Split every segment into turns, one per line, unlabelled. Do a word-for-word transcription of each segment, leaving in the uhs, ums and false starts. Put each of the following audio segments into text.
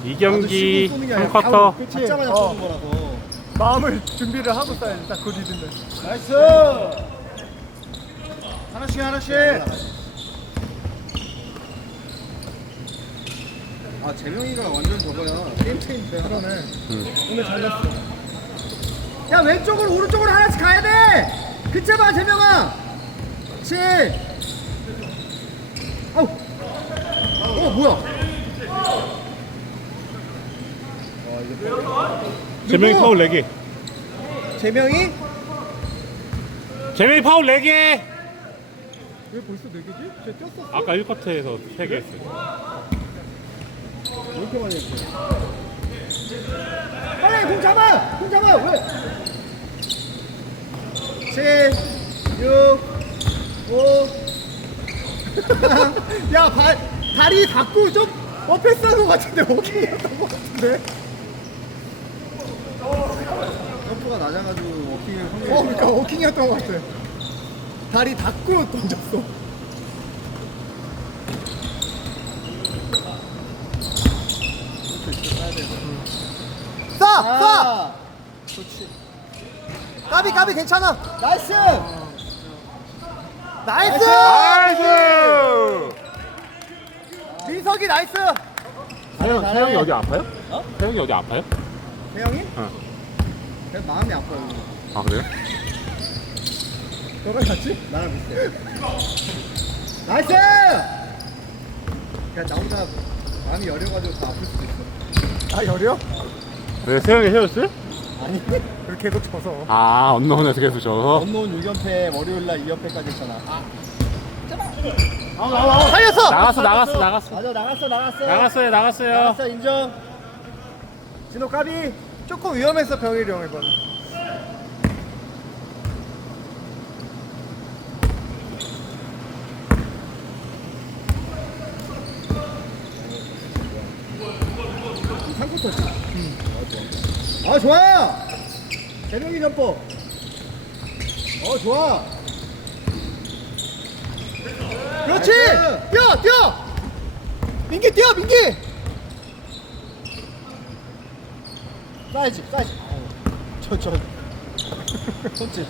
이 경기 한 쿼터.
받자마자
어.
쏘는 거라서.
마음을 준비를 하고 써야지. 딱 그 리듬을.
나이스. 하나씩 하나씩. 아 재명이가 완전 저거야. 게임 체인저야.
그러네.
응.
오늘 잘렸어.
야 왼쪽으로 오른쪽으로 하나씩 가야 돼. 그쳐봐 재명아. 그렇지. 아우. 어 뭐야?
재명이
누구?
파울 네 개.
재명이?
재명이 파울 네 개.
왜 벌써 네 개지? 쟤 뛰었어.
아까 일 쿼터에서 세 개 했어요.
왜 이렇게 많이 했어? 빨리 공 잡아! 공 잡아! 왜? 칠, 육, 오. 야, 발, 다리 닫고 좀 어, 패스한 것 같은데, 워킹이었던 것 같은데. 점프가 낮아가지고 워킹을 성공했어.
어, 그러니까 워킹이었던 것 같아. 다리 닫고 던졌어.
쏴! 쏴! 그렇지. 까비 까비 괜찮아. 나이스! 나이스!
나이스!
민석이 나이스!
태영,
잘해.
태영이 어디 아파요?
어?
태영이 어디 아파요?
태영이?
어.
그냥 마음이 아파요.
아 그래요?
너랑 같이?
나랑 비슷해. 나이스! 그냥 나 혼자 마음이 여려가지고 더 아플 수도 있어.
아, 열이요?
왜 태영이 헤어졌어요?
아니
그 계속 져서.
아 언노원에서 계속 져서.
언노운 육 연패 월요일날 이 연패까지 했잖아. 아.
살렸어!
나갔어 나갔어 나갔어.
맞아 나갔어 나갔어.
나갔어요 나갔어요.
나갔어 인정. 진호 까비.
조금 위험했어, 병일이 형, 이건.
삼 쿼터지. 응. 아 좋아. 대명이 점퍼. 어 좋아.
그렇지!
나이스!
뛰어! 뛰어! 민기 뛰어, 민기!
사이즈 사이즈. 저저 손짓.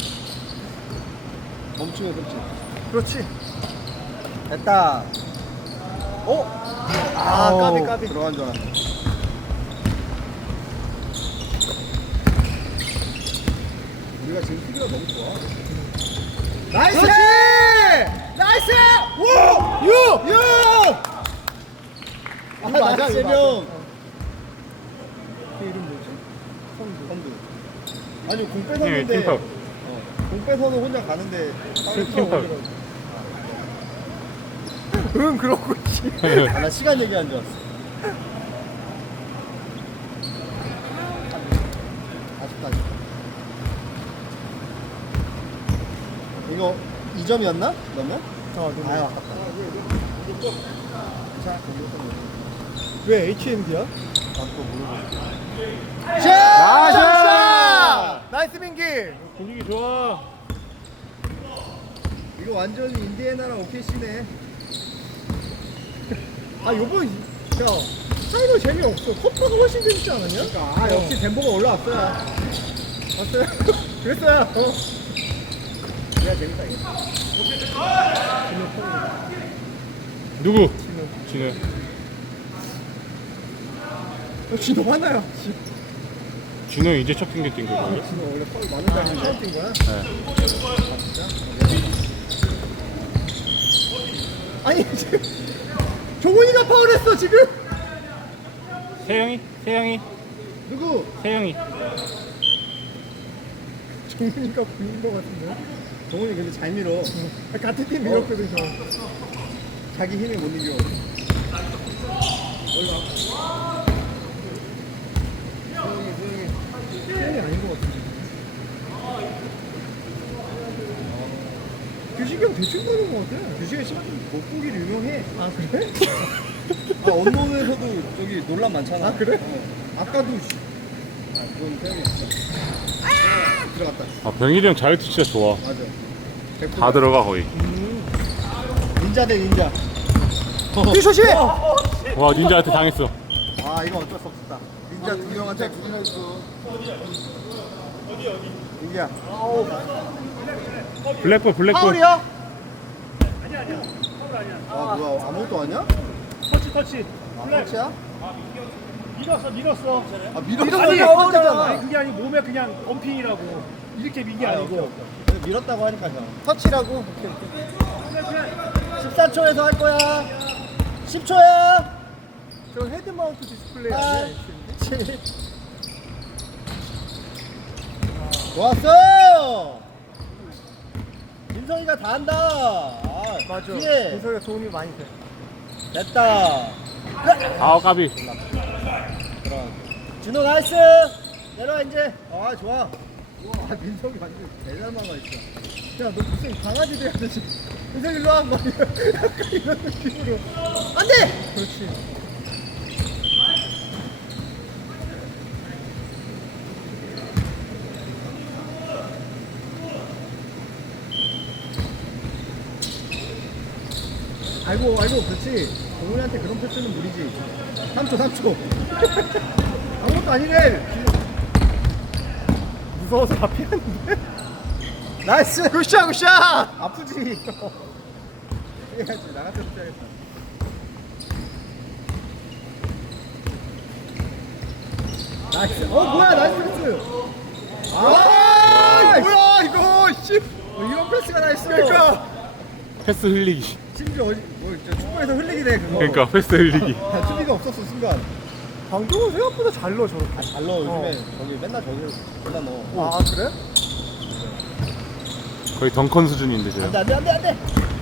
멈추면 손짓.
그렇지.
됐다. 어?
아,
아우,
까비, 까비.
들어간 줄 알았네. 우리가 지금 수비가 너무 좋아. 나이스!
그렇지!
나이스!
오! 유! 유!
아,
이거 맞아,
나이스
이거
명.
걔 이름 뭐지?
선두. 선두. 아니 공
네,
뺏었는데.
팀파울.
어, 공 뺏어서 혼자 가는데.
팀- 팀파울.
응, 그러고 있지.
아, 나 시간 얘기한 줄 알았어. 아쉽다, 아쉽다. 이거 이 점이었나? 그러면?
어, 누구?
아유, 아깝다. 자,
왜 에이치엠디야?
나또 모르고.
나이스!
나이스, 민기!
분위기 좋아.
이거 완전히 인디애나랑 오케이씨네.
아, 요번, 야, 사이버 재미없어. 커터가 훨씬 재밌지 않았냐?
아, 역시 덴버가 올라왔어요.
봤어요? 그랬어요. 어.
그래야 재밌다, 이거.
누구? 진우.
너 진호 하나야.
진우 이제 첫 경기 뛴 거예요?
지금 원래 펄 많은 다니는
처음 뛴 거야?
네.
아니, 지금. 종훈이가 파울했어, 지금!
태영이? 태영이?
누구?
태영이.
종훈이가 보인 거 같은데?
정훈이 근데 잘 밀어.
아, 같은 팀 밀었거든, 저.
자기 힘을 못 이겨.
팀이 아닌 거 같은데. 규식이 형 대충 보는 거 같아.
규식이 시간 못 보기로 유명해.
아, 그래?
아, 언론에서도 저기 논란 많잖아.
아, 그래?
어. 아까도 씨. 아, 그건 태영이 진짜. 아! 들어갔다.
아 병일이 형 자유투 진짜 좋아.
맞아.
다 들어가 거의.
닌자 대 닌자.
슈슛이!
와 닌자한테 당했어.
아, 아 이거 어쩔 수 없었다. 민자 두 명한테 두 명 있어. 민기야.
블랙볼 블랙볼.
파울이야? 아 뭐야 아무것도 아니야?
터치 터치.
아 터치야?
밀었어 밀었어.
아 밀었어.
아니,
파울이잖아.
아니 그게 아니 몸에 그냥 덤핑이라고. 이렇게 민 게 아니고.
밀었다고 하니까요. 터치라고? 오케이 오케이. 십사 초에서 할 거야. 십 초야.
저 헤드 마운트 디스플레이
팔,
아니야?
칠. 좋았어. 민성이가 다 한다. 아,
맞아.
뒤에
민석이가 도움이 많이 돼.
됐다.
아 까비.
들어가. 준호 나이스. 내려와 이제. 아 좋아. 와 민성이 완전 대단한 거 있어.
야, 너 무슨 강아지 돼야 되지?
민성 일로 와. 뭐
약간 이런 느낌으로.
안돼.
그렇지. 알고 알고 그렇지. 동훈이한테 그런 패스는 무리지. 삼 초 삼 초. 아무것도 아니래. 무서워서 다 피하는데.
나이스.
굿샷 굿샷.
아프지. 해야지 나갔으면 해야겠다.
나이스. 어 뭐야 나이스 패스.
아,
아,
뭐야 이거. 씨.
어, 이런 패스가 다 있어.
그러니까.
패스 흘리기.
심지어 어디 뭐 진짜 축구에서 흘리게 돼 그거.
그러니까 패스 흘리기.
야, 수비가 없었어 순간.
방금은 생각보다 잘 넣어 저렇게.
아, 잘 넣어 요즘에 저기 맨날 저기를 맨날 넣어.
아 그래?
거의 덩컨 수준인데 저.
안돼 안돼 안돼 안돼.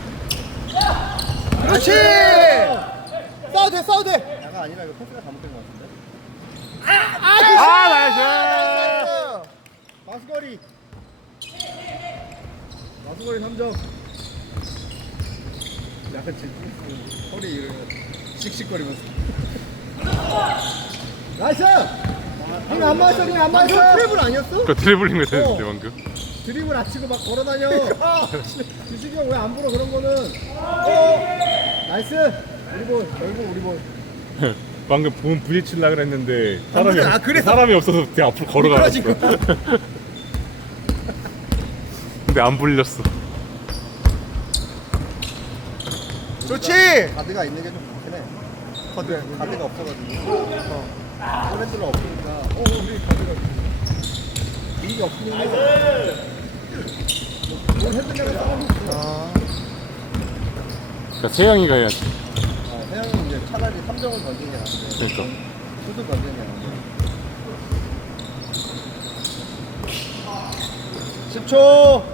그렇지.
싸워도 돼 싸워도 돼. 약간 아니라 이거 패스가 잘못된 것 같은데.
아 나이스.
마스거리.
마수거리 삼 점.
약간 지금 허리 이러면 씩씩거리면서.
나이스. 형안 맞았어 형안 맞았어. 트래블 아니었어?
그 드리블링 됐는데 방금.
드립을 안 치고 막 걸어다녀. 주식이 형 왜 안 불어 그런 거는. 어. 나이스. 우리 볼 결국 우리 볼.
방금 본 부딪히려 그랬는데 사람이
부딪- 아, 그래서?
사람이 없어서 되게 앞으로 걸어가갔어.
미끄러진
근데 안 불렸어.
좋지.
가드가 있는 게 좀 좋긴 해.
가드.
가드가 없어가지고. 어. 포렌드가 없으니까.
어 우리 가드가.
이게 없으면
뭘 해도 내가 싸우고 있어. 아.
그러니까 세영이가 해야지.
어, 태양이 이제 차라리 삼 점을 던지는 게 나은데.
그러니까.
수도 던지는 게 나은데. 십 초.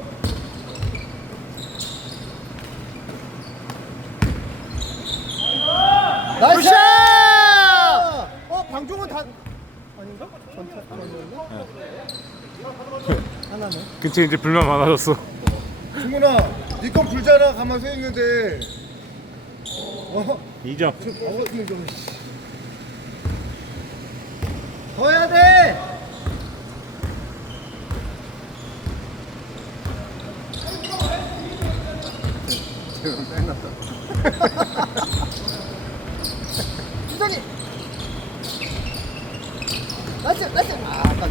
나이스!
어 방종은 다 아닌가? 전차 전차인가?
하나는?
근처에 이제 불만 많아졌어.
중훈아, 니건 불자라 가만 서 있는데. 어?
이 점.
어, 이거 좀.
더 해야 돼.
수전이. 나이스, 나이스. 아, 아까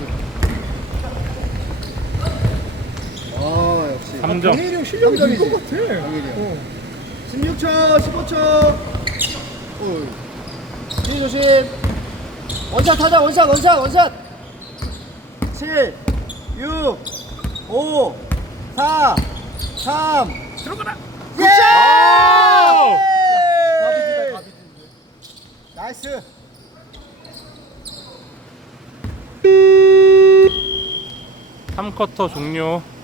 아, 역시.
삼 점.
동일이 형 실력이
삼 점이지.
될것 같아.
동일이 형.
어.
십육 초, 십오 초. 어. 뒤 조심. 원샷 하자, 원샷, 원샷, 원샷. 칠, 육, 오, 사, 삼.
들어가라.
예!
오!
가비지다, 가비지. 나이스.
삼 쿼터 종료.